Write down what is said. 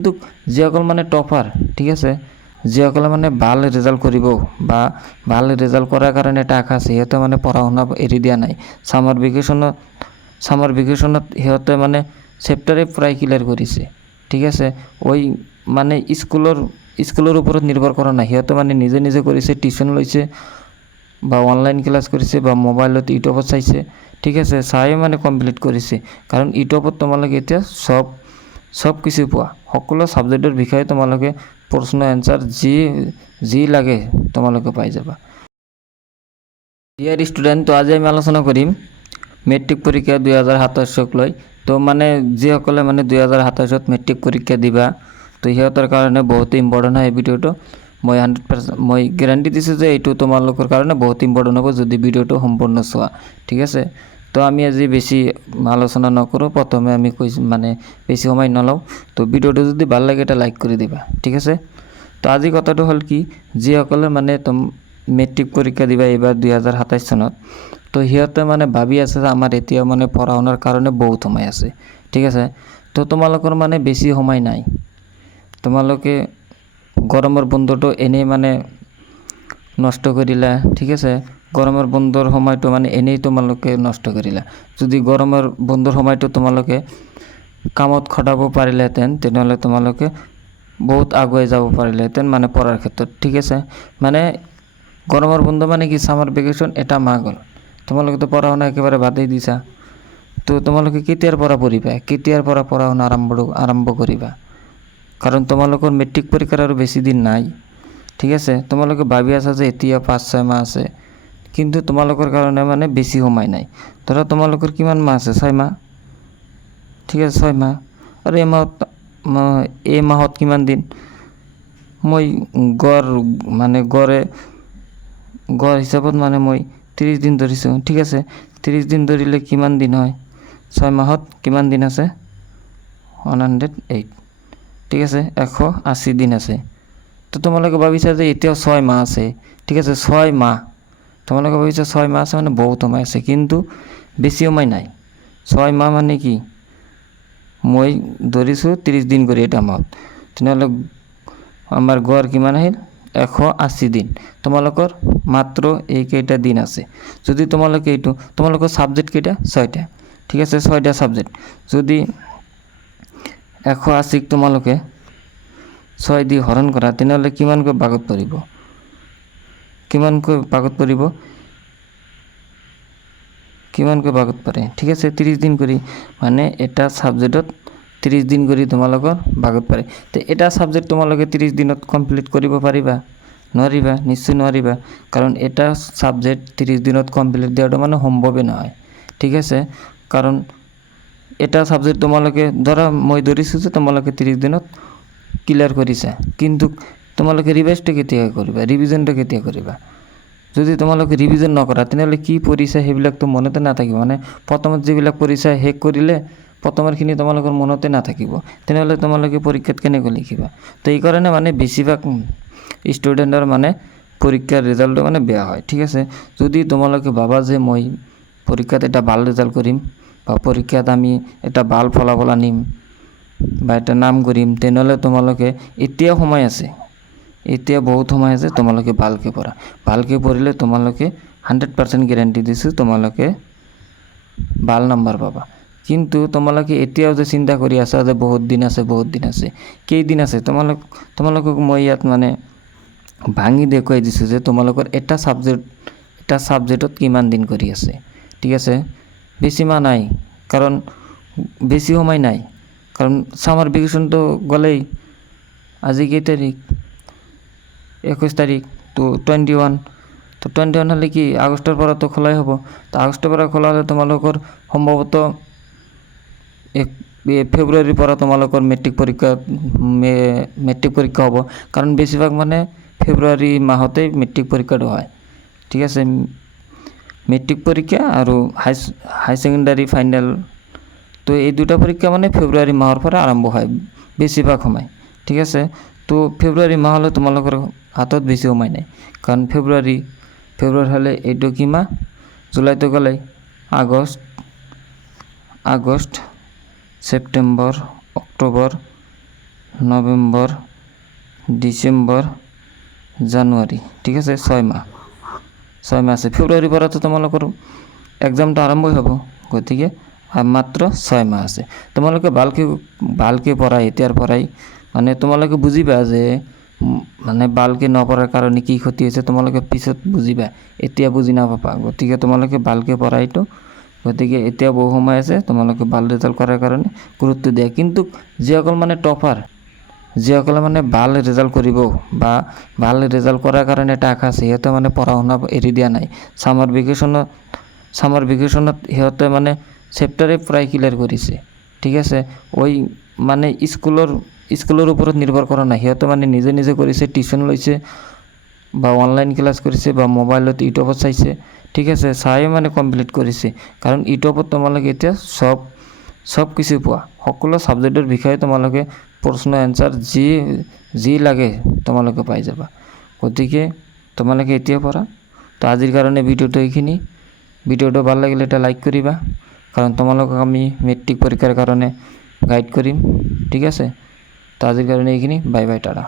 কিন্তু যিসকল মানে টপাৰ ঠিক আছে, যিসকলে মানে ভাল ৰেজাল্ট কৰিব বা ভাল ৰেজাল্ট কৰাৰ কাৰণে এটা আশা আছে, সিহঁতে মানে পঢ়া শুনা এৰি দিয়া নাই। সামাৰ ভেকেশনত সিহঁতে মানে চেপ্টাৰে প্ৰায় ক্লিয়াৰ কৰিছে ঠিক আছে। ওই মানে স্কুলৰ ওপৰত নিৰ্ভৰ কৰা নাই, সিহঁতে মানে নিজে নিজে কৰিছে, টিউশ্যন লৈছে বা অনলাইন ক্লাছ কৰিছে বা মোবাইলত ইউটিউবত চাইছে ঠিক আছে, চাই মানে কমপ্লিট কৰিছে। কাৰণ ইউটিউবত তোমালোকে এতিয়া সব কিছু পোৱা, সকলো সাবজেক্টৰ বিষয়ে তোমালোকে প্ৰশ্ন এনসাৰ যি লাগে তোমালোকে পাই যাবা। ডিয়াৰ ষ্টুডেণ্ট, তো আজি আমি আলোচনা কৰিম মেট্ৰিক পৰীক্ষা 2027ক লৈ। তো মানে যিসকলে মানে 2027ত মেট্ৰিক পৰীক্ষা দিবা, তো সিহঁতৰ কাৰণে বহুত ইম্পৰ্টেণ্ট হয় এই ভিডিঅ'টো। মই 100% মই গেৰাণ্টি দিছোঁ যে এইটো তোমালোকৰ কাৰণে বহুত ইম্পৰ্টেণ্ট হ'ব যদি ভিডিঅ'টো সম্পূৰ্ণ চোৱা ঠিক আছে। তো আমি আজি বেছি আলোচনা নকৰোঁ, প্ৰথমে আমি মানে বেছি সময় নলওঁ। তো ভিডিঅ'টো যদি ভাল লাগে এটা লাইক কৰি দিবা ঠিক আছে। তো আজি কথাটো হ'ল কি, যিসকলে মানে মেট্ৰিক পৰীক্ষা দিবা এইবাৰ 2027 চনত, তো সিহঁতে মানে ভাবি আছে যে আমাৰ এতিয়াও মানে পঢ়া শুনাৰ কাৰণে বহুত সময় আছে ঠিক আছে। তো তোমালোকৰ মানে বেছি সময় নাই, তোমালোকে গৰমৰ বন্ধটো এনেই মানে নষ্ট কৰিলা ঠিক আছে। গৰমৰ বন্ধৰ সময়টো মানে এনেই তোমালোকে নষ্ট কৰিলা। যদি গৰমৰ বন্ধৰ সময়টো তোমালোকে কামত খটাব পাৰিলেহেঁতেন, তেনেহ'লে তোমালোকে বহুত আগুৱাই যাব পাৰিলেহেঁতেন মানে পঢ়াৰ ক্ষেত্ৰত ঠিক আছে। মানে গৰমৰ বন্ধ মানে কি, সামাৰ ভেকেশন এটা মাহ গ'ল, তোমালোকে তো পঢ়া শুনা একেবাৰে বাদেই দিছা। তো তোমালোকে কেতিয়াৰ পৰা পঢ়িবা, কেতিয়াৰ পৰা পঢ়া শুনা আৰম্ভ কৰিবা? কাৰণ তোমালোকৰ মেট্ৰিক পৰীক্ষাৰ আৰু বেছি দিন নাই ঠিক আছে। তোমালোকে ভাবি আছা যে এতিয়া 5-6 মাহ আছে, কিন্তু তোমালোকৰ কাৰণে মানে বেছি সময় নাই। ধৰা তোমালোকৰ কিমান মাহ আছে, 6 মাহ ঠিক আছে, 6 মাহ। আৰু এই মাহত কিমান দিন, মই গড় হিচাপত মানে মই 30 দিন ধৰিছোঁ ঠিক আছে। 30 দিন ধৰিলে কিমান দিন হয়, 6 মাহত কিমান দিন আছে, 108 ঠিক আছে, 180 দিন আছে। তো তোমালোকে ভাবিছা যে এতিয়াও 6 মাহ আছে ঠিক আছে, 6 মাহ তোমালোকে ভাবিছা 6 মাহ আছে মানে বহুত সময় আছে, কিন্তু বেছি সময় নাই। 6 মাহ মানে কি, মই ধৰিছোঁ 30 দিন কৰি এটা মাহত, তেনেহ'লে আমাৰ গড় কিমান আহিল, 180 দিন। তোমালোকৰ মাত্ৰ এইকেইটা দিন আছে। যদি তোমালোকে তোমালোকৰ ছাবজেক্ট কেইটা, 6টা ঠিক আছে, 6টা ছাবজেক্ট। যদি 180ক তোমালোকে 6 দি হৰণ কৰা, তেনেহ'লে কিমানকৈ ভাগত পৰিব, কিমানকৈ ভাগত পৰে ঠিক আছে, 30 দিন কৰি। মানে এটা ছাবজেক্টত 30 দিন কৰি তোমালোকৰ ভাগত পৰে। তো এটা ছাবজেক্ট তোমালোকে 30 দিনত কমপ্লিট কৰিব পাৰিবা? নোৱাৰিবা, নিশ্চয় নোৱাৰিবা। কাৰণ এটা ছাবজেক্ট 30 দিনত কমপ্লিট দিয়াটো মানে সম্ভৱেই নহয় ঠিক আছে। কাৰণ এটা ছাবজেক্ট তোমালোকে ধৰা, মই ধৰিছোঁ যে তোমালোকে 30 দিনত ক্লিয়াৰ কৰিছা, কিন্তু তোমালোকে ৰিভাইজটো কেতিয়া কৰিবা, ৰিভিজনটো কেতিয়া কৰিবা? যদি তোমালোকে ৰিভিজন নকৰা, তেনেহ'লে কি পঢ়িছা সেইবিলাকতো মনতে নাথাকিব। মানে প্ৰথমত যিবিলাক পঢ়িছা শেষ কৰিলে প্ৰথমৰখিনি তোমালোকৰ মনতে নাথাকিব, তেনেহ'লে তোমালোকে পৰীক্ষাত কেনেকৈ লিখিবা? তো এইকাৰণে মানে বেছিভাগ ষ্টুডেণ্টৰ মানে পৰীক্ষাৰ রেজাল্টটো মানে বেয়া হয় ঠিক আছে। যদি তোমালোকে ভাবা যে মই পৰীক্ষাত এটা ভাল ৰেজাল্ট কৰিম বা পৰীক্ষাত আমি এটা ভাল ফলাফল আনিম বা এটা নাম কৰিম, তেনেহ'লে তোমালোকে এতিয়া সময় আছে, এতিয়া বহুত সময় আছে, তোমালোকে ভালকৈ পঢ়া। ভালকৈ পঢ়িলে তোমালোকে 100% গেৰাণ্টি দিছোঁ তোমালোকে ভাল নাম্বাৰ পাবা। কিন্তু তোমালোকে এতিয়াও যে চিন্তা কৰি আছা যে বহুত দিন আছে, কেইদিন আছে, তোমালোকক মই ইয়াত মানে ভাঙি দেখুৱাই দিছোঁ যে তোমালোকৰ এটা ছাবজেক্টত কিমান দিন কৰি আছে ঠিক আছে। বেছি মাহ নাই, কাৰণ বেছি সময় নাই, কাৰণ সামাৰ ভেকেশনটো গ'লেই। আজি কেই তাৰিখ, 21 তাৰিখ, তো 21, তো 21 হ'লে কি আগষ্টৰ পৰাতো খোলাই হ'ব। তো আগষ্টৰ পৰা খোলা হ'লে তোমালোকৰ সম্ভৱতঃ ফেব্ৰুৱাৰীৰ পৰা তোমালোকৰ মেট্ৰিক পৰীক্ষা হ'ব। কাৰণ বেছিভাগ মানে ফেব্ৰুৱাৰী মাহতেই মেট্ৰিক পৰীক্ষাটো হয় ঠিক আছে। মেট্ৰিক পৰীক্ষা আৰু হাই ছেকেণ্ডাৰী ফাইনেল, তো এই দুটা পৰীক্ষা মানে ফেব্ৰুৱাৰী মাহৰ পৰা আৰম্ভ হয় বেছিভাগ সময় ঠিক আছে। তো ফেব্ৰুৱাৰী মাহ হ'লে তোমালোকৰ হাতত বেছি সময় নাই, কাৰণ ফেব্ৰুৱাৰী হ'লে এইটো কি মাহ, জুলাইটো গ'লেই, আগষ্ট, ছেপ্টেম্বৰ, অক্টোবৰ, নৱেম্বৰ, ডিচেম্বৰ, জানুৱাৰী, ঠিক আছে, 6 মাহ আছে। ফেব্ৰুৱাৰীৰ পৰাতো তোমালোকৰ এক্সামটো আৰম্ভই হ'ব, গতিকে মাত্ৰ 6 মাহ আছে। তোমালোকে ভালকৈ পঢ়া এতিয়াৰ পৰাই, মানে তোমালোকে বুজিবা যে মানে ভালকৈ নপঢ়াৰ কাৰণে কি ক্ষতি হৈছে, তোমালোকে পিছত বুজিবা, এতিয়া বুজি নাপাবা। গতিকে তোমালোকে ভালকৈ পঢ়াইতো, গতিকে এতিয়া বহু সময় আছে, তোমালোকে ভাল ৰিজাল্ট কৰাৰ কাৰণে গুৰুত্ব দিয়া। কিন্তু যিসকল মানে টপাৰ, যিসকলে মানে ভাল ৰিজাল্ট কৰিব বা ভাল ৰিজাল্ট কৰাৰ কাৰণে এটা আশা আছে, সিহঁতে মানে পঢ়া শুনা এৰি দিয়া নাই। ছামাৰ ভেকেশ্যনত সিহঁতে মানে চেপ্টাৰে প্ৰায় ক্লিয়াৰ কৰিছে, ঠিক আছে। মানে স্কুলৰ ওপৰত নিৰ্ভৰ কৰা নাই, সিহঁতে মানে নিজে নিজে কৰিছে, টিউশ্যন লৈছে বা অনলাইন ক্লাছ কৰিছে বা মোবাইলত ইউটিউবত চাইছে, ঠিক আছে, চাই মানে কমপ্লিট কৰিছে। কাৰণ ইউটিউবত তোমালোকে এতিয়া চব কিছু পোৱা, সকলো ছাবজেক্টৰ বিষয়ে তোমালোকে প্ৰশ্ন এনচাৰ যি লাগে তোমালোকে পাই যাবা। গতিকে তোমালোকে এতিয়া পঢ়া। তো আজিৰ কাৰণে ভিডিঅ'টো এইখিনি। ভিডিঅ'টো ভাল লাগিলে এটা লাইক কৰিবা, কাৰণ তোমালোকক আমি মেট্ৰিক পৰীক্ষাৰ কাৰণে গাইড কৰিম, ঠিক আছে। তো আজিৰ কাৰণে এইখিনি, বাই বাই, টাটা।